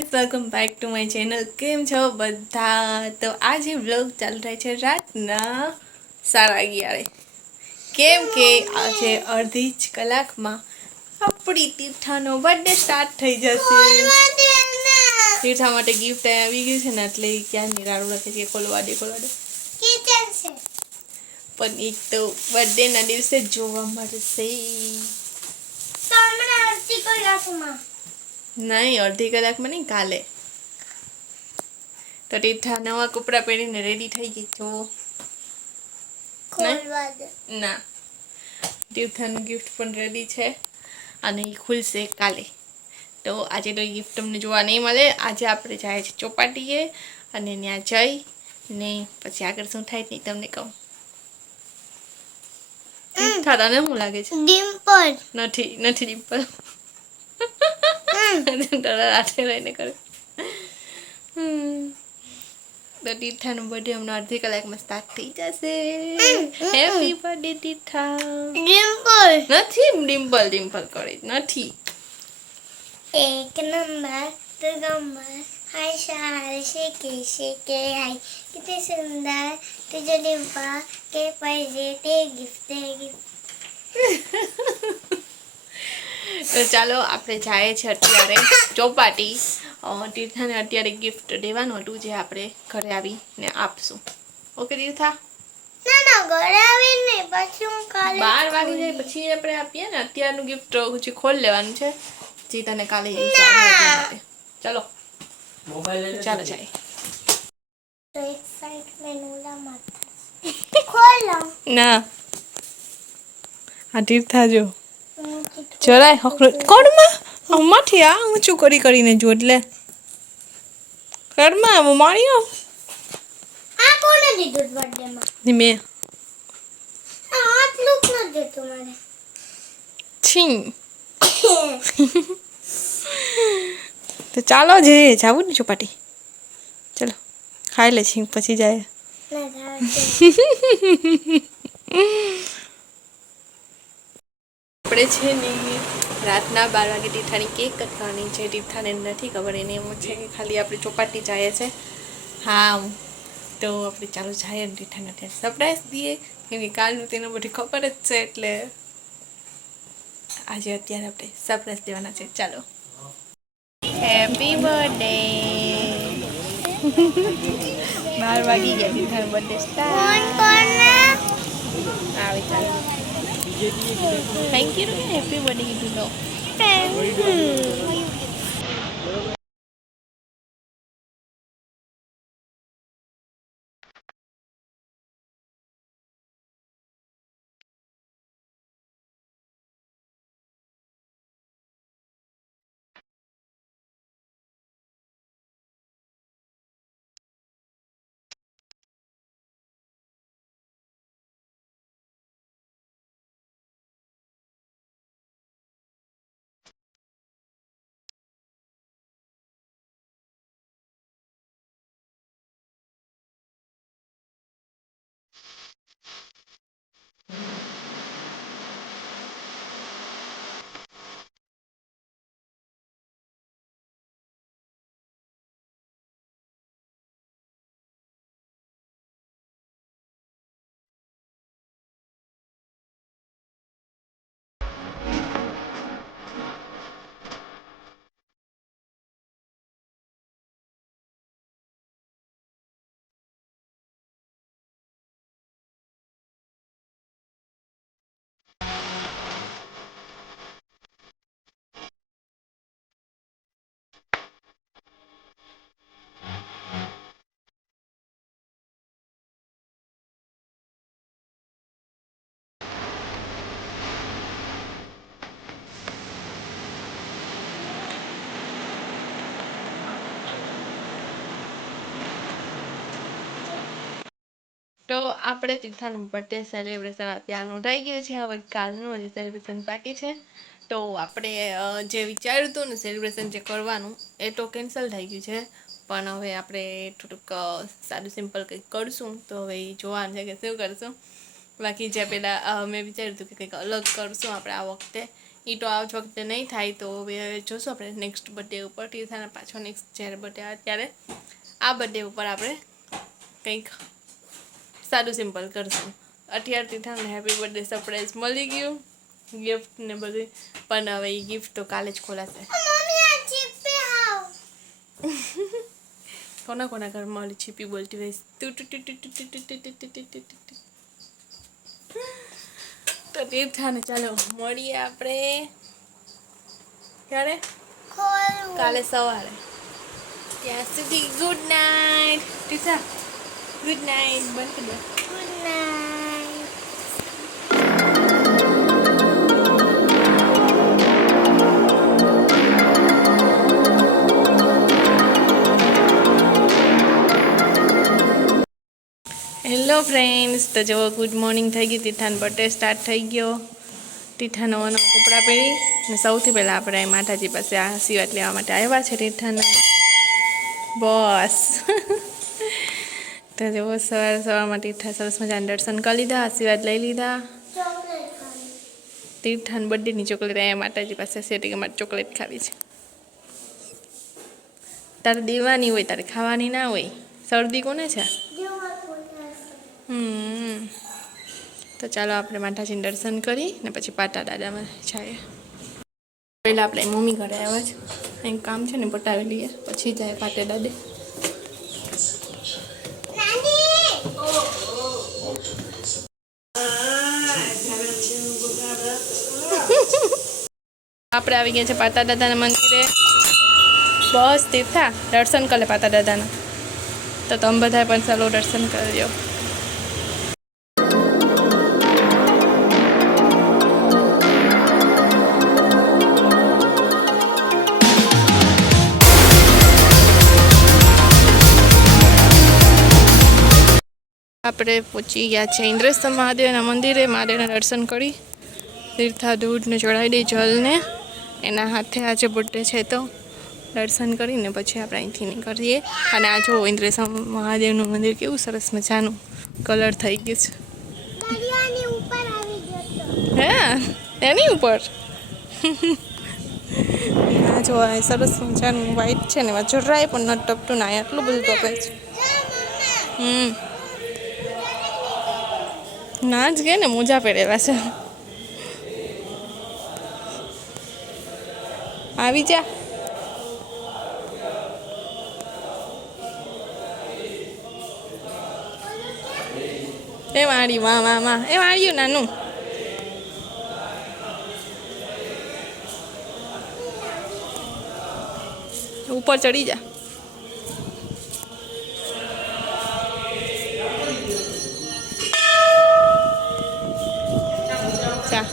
Friends, welcome back to my channel. કેમ છો બધા? તો આજે વ્લોગ ચાલુ થાય છે રાતના 11:30. કેમ કે આજે અડધી જ કલાકમાં આપણી તીર્થાનો બર્થડે સ્ટાર્ટ થઈ જશે. તીર્થા માટે ગિફ્ટ આવી ગયું છે ને, એટલે ક્યાં નિરાળું રાખે છે. ખોલવા દે પણ એક તો બર્થડેના દિવસે જ જોવા મળશે. નહીં, અડધી કલાકમાં નહીં, કાલે. તો તીર્થા નવા કપડાં પહેરીને રેડી થઈ ગઈ. તો ના, તીર્થાનું ગિફ્ટ પણ રેડી છે અને એ ખુલશે કાલે. તો આજે તો ગિફ્ટ તમને જોવા નહીં મળે. આજે આપણે જાય છે ચોપાટીએ અને ત્યાં જઈ ને પછી આગળ શું થાય નહીં તમને કહું. તીર્થા, તને શું લાગે છે? ડિમ્પલ નથી ડિમ્પલ. રાતે રહીને કરે. તો તીર્થાનો બર્થડે હમણાં અડધી કલાકમાં સ્ટાર્ટ થઈ જશે. Happy birthday Tirtha. ડિમ્પલ નથી ડિમ્પલ કરે નથી. એક નંબર તો ગમ્બર હાય શાર શેકે હાય कितने सुंदर तुझे डिब्बा के पैसे ते गिफ्ट તો ચાલો આપણે જાય છે અત્યારે ચોપાટી. તીર્થાને અત્યારે ગિફ્ટ દેવાનું હતું જે આપણે ઘરે આવીને આપશું. ઓકે તીર્થા? ના ઘરે આવીને પછી હું કાલે 12 વાગી જાય પછી આપણે આપીએ ને. અત્યારનું ગિફ્ટ હજી ખોલ લેવાનું છે જે તને કાલે યુઝ આવે એટલા માટે. ચાલો ચાલો જાય. તો એક્સાઇટમેન્ટ ઓલા માથા ખોલો ના, આ તીર્થા જો જરાય હકડો કડમાં આમાંથી આ ઊંચું કરીને જો એટલે કડમાં આવું માર્યો. આ કોને દીધું બર્થડે માં? મેં. આટલું જ ન દેતું મને. છી. તો ચાલો જાવું ને ચોપાટી. ચલો ખાઈ લે છીંક પછી જાય. આપણે છે ને રાતના 12 વાગે તીર્થાની કેક કટવાની છે. તીર્થાને નથી ખબર, એને એમ છે કે ખાલી આપણે ચોપાટી જાય છે. હા, તો આપણે ચાલો જાય અને તીર્થાને અત્યારે સરપ્રાઈઝ દઈએ, કેમ કે કાલનું તેને બધી ખબર જ છે. એટલે આજે અત્યારે આપણે સરપ્રાઈઝ દેવાના છે. ચાલો. Happy birthday. 12 વાગી ગયા. તીર્થાનો બર્થડે સ્ટાર્ટ. આવી ચાલો. Thank you. હેપી બર્થડે કીધું તો. Thank you. તો આપણે તીર્થાનું બર્થડે સેલિબ્રેશન અત્યારનું થઈ ગયું છે. હવે કાલનું હજી સેલિબ્રેશન બાકી છે. તો આપણે જે વિચાર્યું હતું ને સેલિબ્રેશન જે કરવાનું એ તો કેન્સલ થઈ ગયું છે. પણ હવે આપણે થોડુંક સારું સિમ્પલ કંઈક કરશું. તો હવે એ જોવાનું છે કે શું કરશું. બાકી જે પહેલાં મેં વિચાર્યું હતું કે કંઈક અલગ કરશું આપણે આ વખતે, એ તો આ જ વખતે નહીં થાય તો હવે જોશું આપણે નેક્સ્ટ બર્થડે ઉપર તીર્થાના પાછો નેક્સ્ટ જ્યારે બર્થડે આવે ત્યારે આ બર્થડે ઉપર આપણે કંઈક સારું સિમ્પલ કરશું. અત્યારે તીર્થાને હેપી બર્થડે સરપ્રાઈઝ મળી ગયું ગિફ્ટ ને બધું, પણ હવે એ ગિફ્ટ તો કાલે જ ખોલાશે. કોના કોના ઘરમાં ઓલી છીપી બોલતી હોય તો તીર્થાને ચાલો મળીએ આપણે ક્યારે કાલે સવારે. ત્યાં સુધી good night Tirtha, good night. બંધ કરી દે. Good night. હેલો ફ્રેન્ડ્સ, તો જો ગુડ મોર્નિંગ થઈ ગયું. તીર્થાનો બર્થડે સ્ટાર્ટ થઈ ગયો. તીર્થા નવા નવા કપડાં પહેરી ને સૌથી પહેલાં આપણે માતાજી પાસે આશીર્વાદ લેવા માટે આવ્યા છે તીર્થાના બસ. તો જો સવારમાં તીર્થા સરસ મજાના દર્શન કરી લીધા, આશીર્વાદ લઈ લીધા. તીર્થાની બર્થડેની ચોકલેટ અહીંયા માતાજી પાસે છે કે મારે ચોકલેટ ખાવી છે. તારે દેવાની હોય, તારે ખાવાની ના હોય. શરદી કોને છે? તો ચાલો આપણે માતાજીને દર્શન કરી ને પછી પાટા દાદામાં જઈએ. પહેલાં આપણે મમ્મી ઘરે આવ્યા છે, અહીં કામ છે ને પટાવી લઈએ પછી જાય પાટે દાદે. આપણે આવી ગયા છે પાટા દાદાના મંદિરે. બસ તીર્થા દર્શન કરે પાટા દાદાના, તો તમે બધા પણ ચાલો દર્શન કરજો. આપણે પહોંચી ગયા છે ઇન્દ્રેશ્વર મહાદેવના મંદિરે. મહાદેવના દર્શન કરી તીર્થા દૂધને ચડાવી દઈ જલને. એના હાથે આજે બર્થડે છે તો દર્શન કરીને પછી આપણે અહીંથી નીકળીએ. અને આ જો ઇન્દ્રેશ્વર મહાદેવનું મંદિર કેવું સરસ મજાનું કલર થઈ ગયું છે. હે એની ઉપર આ જો સરસ મજાનું વ્હાઈટ છે ને જરાય પણ ન ટપતું ના આટલું બધું ટપે છે. ના જ ગયા ને મોજા પહેરેલા છે. આવી જા. એ વાળી માં એ વાળ્યું નાનું. ઉપર ચડી જા. ચા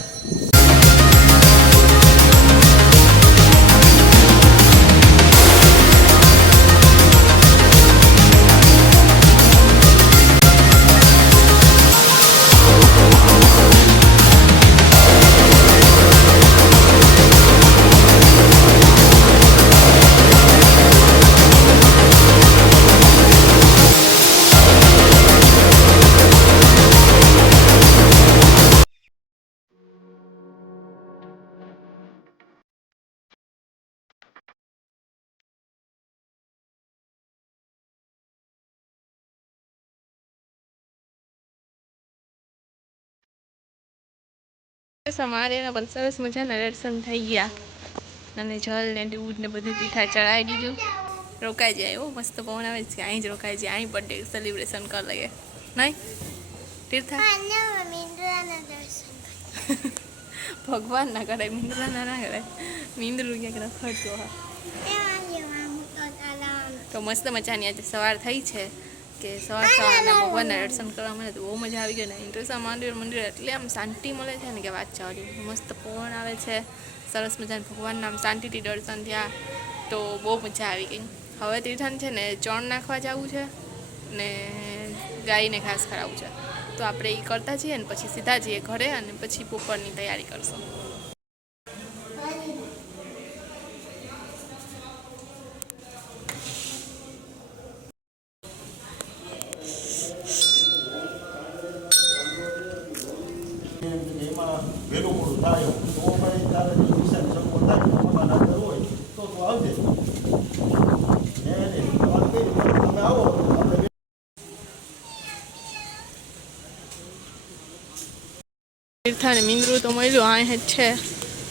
સમારેના પણ સરસ મજાના દર્શન થઈ ગયા. અને જલ ને દૂધ ને બધું તીર્થા ચડાવી દીધું. રોકાઈ જાય એવું મસ્ત પવન આવે છે, અહીં જ રોકાઈ જાય, અહીં બર્થડે સેલિબ્રેશન કરી લઈએ નહીં તીર્થા? ભગવાન ના કરાય, મિંદ્રાના ના કરાય. મિંદ્રું ક્યાંક રખડતો હા. તો મસ્ત મજાની આજે સવાર થઈ છે કે સવારના ભગવાનના દર્શન કરવા મળે તો બહુ મજા આવી ગઈ. ને ઇન્દ્રેશ્વર મંદિર એટલે આમ શાંતિ મળે છે ને કે વાત ચાલી. મસ્ત પવન આવે છે, સરસ મજાના ભગવાનના આમ શાંતિથી દર્શન થયા તો બહુ મજા આવી ગઈ. હવે તીર્થાને છે ને ચણ નાખવા જવું છે ને ગાયને ઘાસ ખવડાવવું છે, તો આપણે એ કરતા જઈએ ને પછી સીધા જઈએ ઘરે અને પછી બપોરની તૈયારી કરશું. વેલું મોડું થાય તો કઈ ચાલે નહીં. તીર્થા ને મીંદરું તો મળ્યું આ જ છે.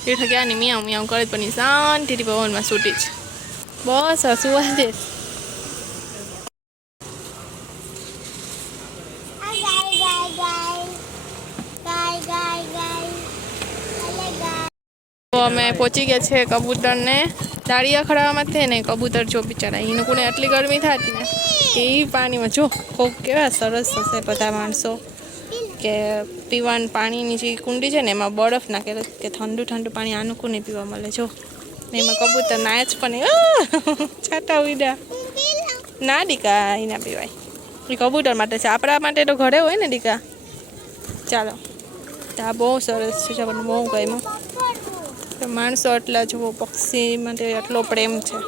તીર્થા ક્યાં ની મિયાવ મિયાવ કરે પણ શાંતિથી પવનમાં છૂટી છે. બસ સુવા દે. આ ગાય ગાય ગાય ગાય ગાય ગાય અલે ગાય. તો અમે પહોંચી ગયા છે કબૂતરને દાળિયા ખડાવવામાં છે ને. કબૂતર જો બિચારા એ લોકોને આટલી ગરમી થાય ને એ પાણીમાં જો કોક કેવા સરસ હશે બધા માણસો કે પીવાનું પાણીની જે કુંડી છે ને એમાં બરફ નાખેલો કે ઠંડુ ઠંડુ પાણી આનું નહીં પીવા મળે જો ને એમાં કબૂતર નાય જ પણ છાટા ઉડ્યા ના દીકા એ ના પીવાય એ કબૂતર માટે છે આપણા માટે તો ઘરે હોય ને દીકા. ચાલો આ બહુ સરસ છે આપણને બહુ ગમ્યું. તો માણસો એટલા જુઓ પક્ષી માટે એટલો પ્રેમ છે.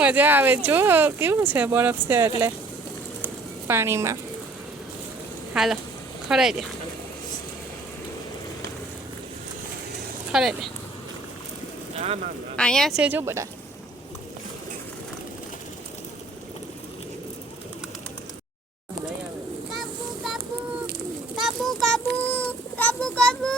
મજા આવે જો કેવું છે બરફ છે એટલે પાણીમાં. હાલો ખરાઈ દે ખરાઈ દે અહીંયા છે જો બધા. કાબુ કાબુ કાબુ કાબુ કાબુ કાબુ